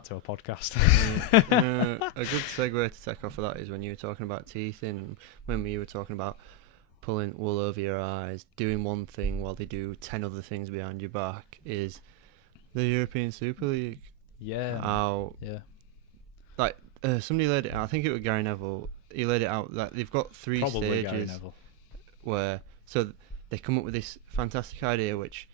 to a podcast. A good segue to take off of that is when you were talking about teeth and when you were talking about pulling wool over your eyes, doing one thing while they do 10 other things behind your back, is the European Super League. Yeah. How, Yeah. like, somebody laid it out, I think it was Gary Neville, he laid it out that they've got three Probably Gary stages Neville. where, so they come up with this fantastic idea, which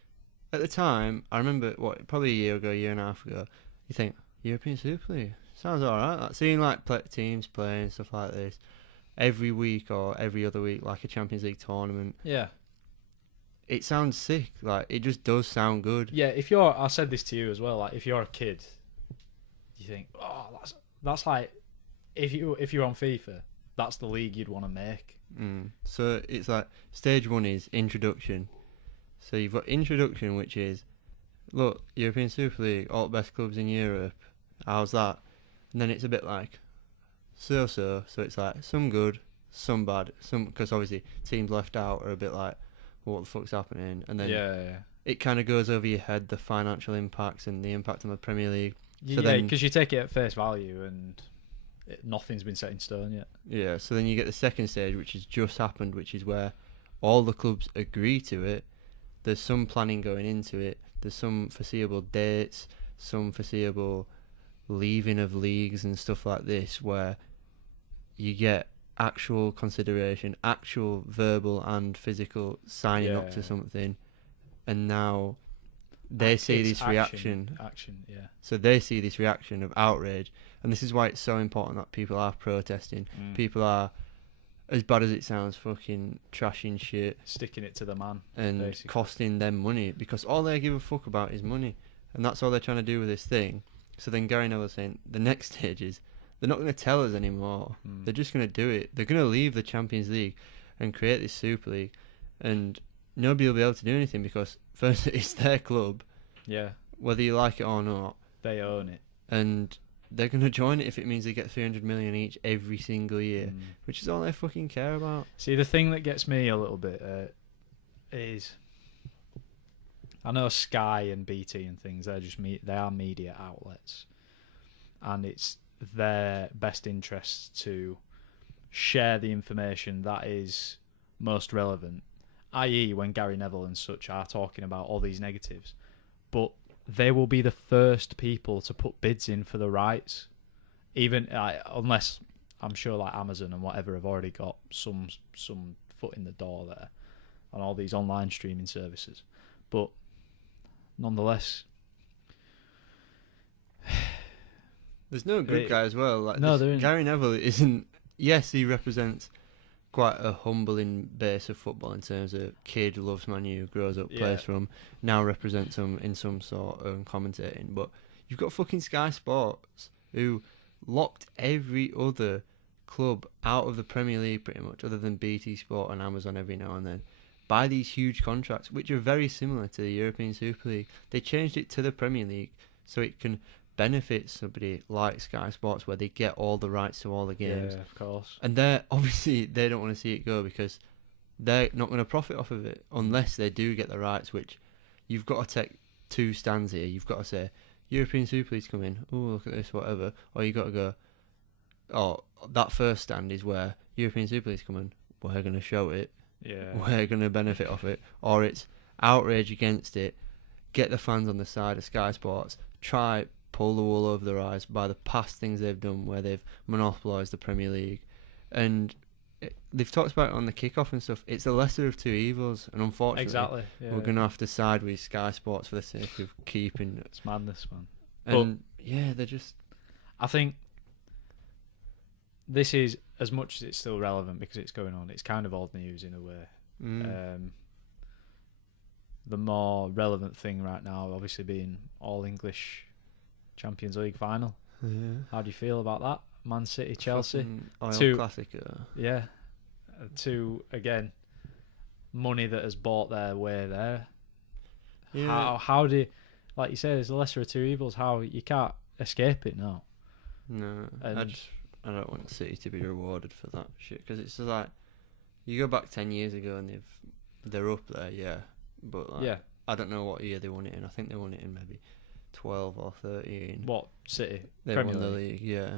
at the time, I remember, probably a year ago, year and a half ago, you think, European Super League, sounds alright, like seeing like teams playing and stuff like this every week or every other week, like a Champions League tournament. Yeah. It sounds sick. Like, it just does sound good. Yeah, I said this to you as well, like, if you're a kid, you think, oh, that's like, if you're on FIFA, that's the league you'd want to make. So it's like, stage one is introduction. So you've got introduction, which is, look, European Super League, all the best clubs in Europe. How's that? And then it's a bit like, so it's like, some good, some bad, some, because obviously teams left out are a bit like, what the fuck's happening? And then it kind of goes over your head, the financial impacts and the impact on the Premier League. So yeah, because you take it at face value and nothing's been set in stone yet. Yeah, so then you get the second stage, which has just happened, which is where all the clubs agree to it. There's some planning going into it. There's some foreseeable dates, some foreseeable leaving of leagues and stuff like this, where you get actual consideration, actual verbal and physical signing up to something. And now they see this reaction. Yeah. So they see this reaction of outrage. And this is why it's so important that people are protesting. People are, as bad as it sounds, fucking trashing shit. Sticking it to the man. And basically costing them money. Because all they give a fuck about is money. And that's all they're trying to do with this thing. So then Gary Neville's saying, the next stage is, they're not going to tell us anymore. They're just going to do it. They're going to leave the Champions League and create this Super League. And nobody will be able to do anything because, first, it's their club. Yeah. Whether you like it or not. They own it. And they're going to join it if it means they get 300 million each every single year, which is all they fucking care about. See, the thing that gets me a little bit is, I know Sky and BT and things, they are media outlets, and it's their best interest to share the information that is most relevant, i.e. when Gary Neville and such are talking about all these negatives, but they will be the first people to put bids in for the rights, even unless I'm sure like Amazon and whatever have already got some foot in the door there on all these online streaming services. But nonetheless, there's no good guy as well. Like, no, Gary Neville isn't. Yes, he represents quite a humbling base of football in terms of kid loves Man U, grows up, plays for him, now represents them in some sort of commentating. But you've got fucking Sky Sports who locked every other club out of the Premier League pretty much, other than BT Sport and Amazon every now and then, by these huge contracts, which are very similar to the European Super League. They changed it to the Premier League so it can benefit somebody like Sky Sports, where they get all the rights to all the games. Yeah, of course. And they don't want to see it go because they're not going to profit off of it unless they do get the rights, which you've got to take two stands here. You've got to say, European Super League's coming, oh, look at this, whatever. Or you got to go, oh, that first stand is where European Super League's coming, we're going to show it. Yeah. We're going to benefit off it. Or it's outrage against it, get the fans on the side of Sky Sports, try pull the wool over their eyes by the past things they've done where they've monopolised the Premier League. And they've talked about it on the kickoff and stuff. It's the lesser of two evils, and unfortunately we're going to have to side with Sky Sports for the sake of keeping it. It's madness, man. And yeah, they're just... I think this is, as much as it's still relevant because it's going on, it's kind of old news in a way. The more relevant thing right now obviously being all English Champions League final. Yeah. How do you feel about that? Man City, Chelsea. Classic. Yeah. To, again, money that has bought their way there. Yeah. How do you, like you say, there's the lesser of two evils. How you can't escape it now. No. And I don't want City to be rewarded for that shit, because it's just like, you go back 10 years ago and they're up there, yeah. But like, I don't know what year they won it in. I think they won it in maybe 12 or 13. What City? They Premier won the League? league, yeah.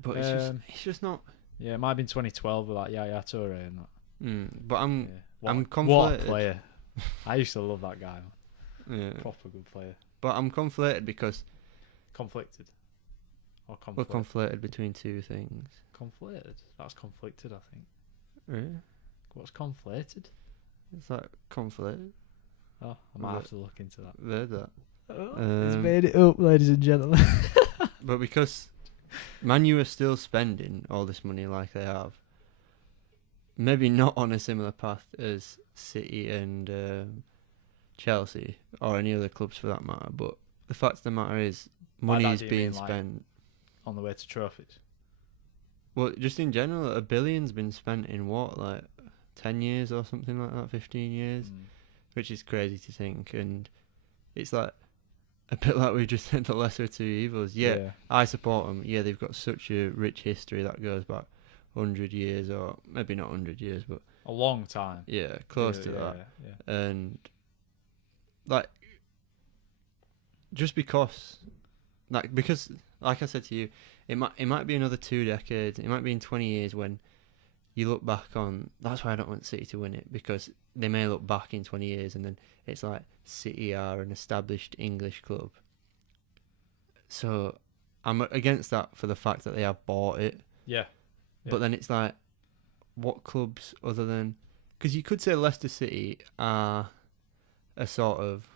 But it's just not. Yeah, it might have been 2012 with like Yaya Toure and that. But I'm Yeah. What a conflicted. player! I used to love that guy. Man. Yeah. Proper good player. But I'm conflicted because Conflicted. Or we're conflict. conflicted between two things. Conflated. That's conflicted, I think. Really? What's conflated? It's like conflicted. Oh, I might have to look into that. Read that. He's made it up, ladies and gentlemen. But because Man U are still spending all this money like they have, maybe not on a similar path as City and Chelsea or any other clubs for that matter, but the fact of the matter is money By that, is do you being mean, like, spent. on the way to trophies. Well, just in general, $1 billion's been spent in what, like 10 years or something like that, 15 years, which is crazy to think. And it's like a bit like we just said, the lesser of two evils. Yeah, I support them. Yeah, they've got such a rich history that goes back 100 years, or maybe not 100 years, but a long time. yeah, close to that. Yeah. And like, just because, like I said to you, it might be another 2 decades. It might be in 20 years when you look back on. That's why I don't want City to win it, because they may look back in 20 years and then it's like City are an established English club. So I'm against that for the fact that they have bought it. Yeah. But then it's like, what clubs other than, because you could say Leicester City are a sort of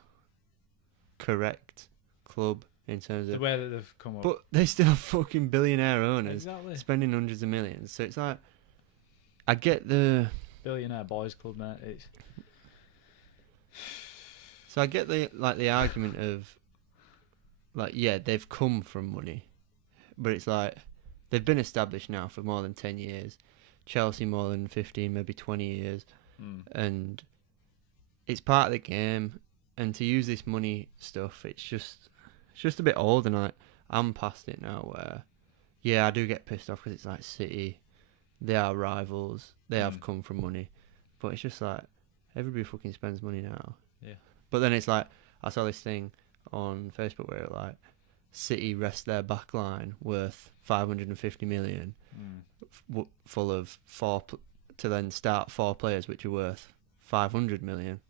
correct club in terms of The way that they've come up. but they still have fucking billionaire owners Exactly. spending hundreds of millions. So it's like, I get the Billionaire boys club, mate. so I get the argument of like, yeah, they've come from money, but it's like they've been established now for more than 10 years. Chelsea more than 15, maybe 20 years, and it's part of the game. And to use this money stuff, it's just a bit old, and I'm past it now. Where, yeah, I do get pissed off because it's like City, they are rivals, they have come from money, but it's just like everybody fucking spends money now. Yeah. But then it's like, I saw this thing on Facebook where it like City rest their back line worth 550 million, full of to then start 4 players which are worth 500 million.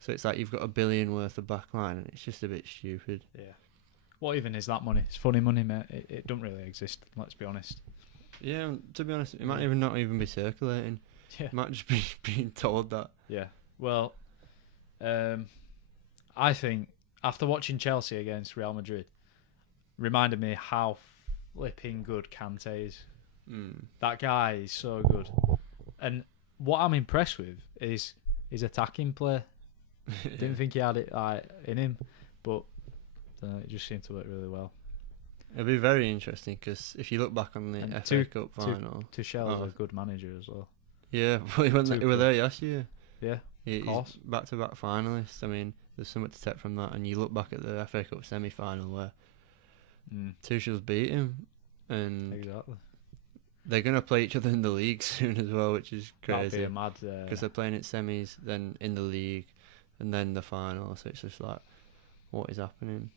So it's like you've got $1 billion worth of back line, and it's just a bit stupid. Yeah. What even is that money? It's funny money, mate. It don't really exist. Let's be honest. Yeah, to be honest, it might not even be circulating. Yeah. It might just be being told that. Yeah. Well, I think after watching Chelsea against Real Madrid, reminded me how flipping good Kante is. That guy is so good. And what I'm impressed with is his attacking play. Didn't think he had it in him, but it just seemed to work really well. It'll be very interesting because if you look back on the FA Cup final, Tuchel's a good manager as well. Yeah, well, he were there last year. Yeah, He's back-to-back finalists. I mean, there's something to take from that. And you look back at the FA Cup semi-final where Tuchel's beat him, and exactly. They're gonna play each other in the league soon as well, which is crazy. That'd be a mad. Because they're playing at semis, then in the league, and then the final. So it's just like, what is happening?